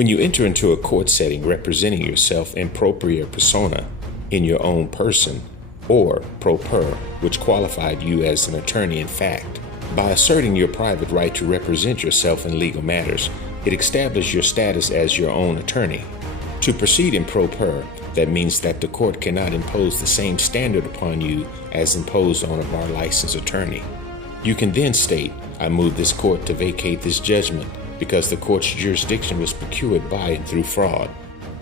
When you enter into a court setting representing yourself in propria persona, in your own person, or pro per, which qualified you as an attorney in fact, by asserting your private right to represent yourself in legal matters, it establishes your status as your own attorney. To proceed in pro per, that means that the court cannot impose the same standard upon you as imposed on a bar licensed attorney. You can then state, I move this court to vacate this judgment because the court's jurisdiction was procured by and through fraud.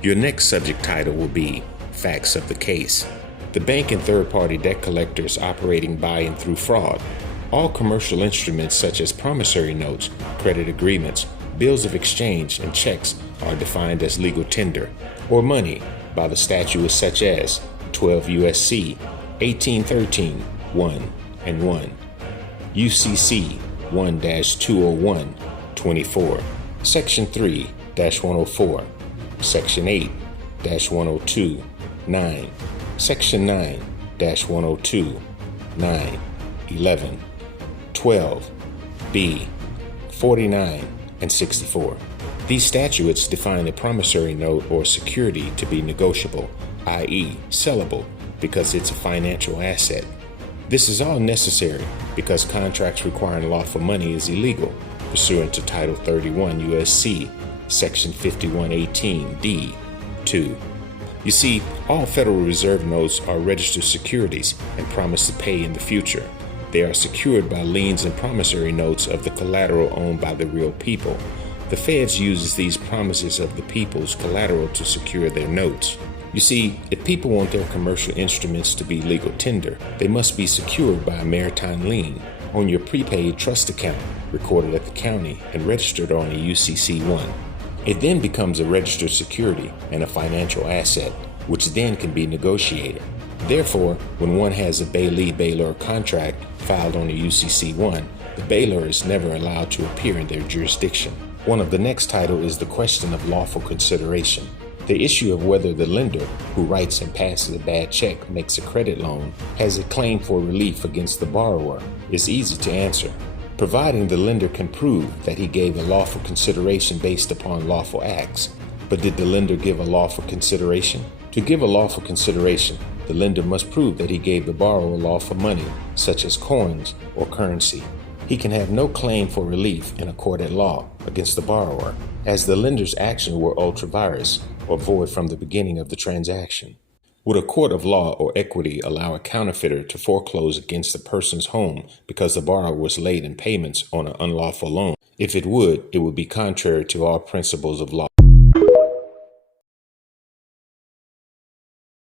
Your next subject title will be Facts of the Case. The bank and third-party debt collectors operating by and through fraud. All commercial instruments such as promissory notes, credit agreements, bills of exchange, and checks are defined as legal tender, or money, by the statutes such as 12 U.S.C. 1813, 1 and 1, UCC 1-201, 24, Section 3-104, Section 8-102, 9, Section 9-102, 9, 11, 12, B, 49, and 64. These statutes define a promissory note or security to be negotiable, i.e., sellable, because it's a financial asset. This is all necessary because contracts requiring lawful money is illegal, pursuant to Title 31 U.S.C. Section 5118 D. 2. You see, all Federal Reserve notes are registered securities and promise to pay in the future. They are secured by liens and promissory notes of the collateral owned by the real people. The Feds uses these promises of the people's collateral to secure their notes. You see, if people want their commercial instruments to be legal tender, they must be secured by a maritime lien on your prepaid trust account, recorded at the county and registered on a UCC-1. It then becomes a registered security and a financial asset, which then can be negotiated. Therefore, when one has a bailee-bailor contract filed on a UCC-1, the bailor is never allowed to appear in their jurisdiction. One of the next title is the question of lawful consideration. The issue of whether the lender, who writes and passes a bad check, makes a credit loan, has a claim for relief against the borrower, is easy to answer, providing the lender can prove that he gave a lawful consideration based upon lawful acts. But did the lender give a lawful consideration? To give a lawful consideration, the lender must prove that he gave the borrower lawful money, such as coins or currency. He can have no claim for relief in a court at law against the borrower, as the lender's actions were ultra vires or void from the beginning of the transaction. Would a court of law or equity allow a counterfeiter to foreclose against a person's home because the borrower was late in payments on an unlawful loan? If it would be contrary to all principles of law.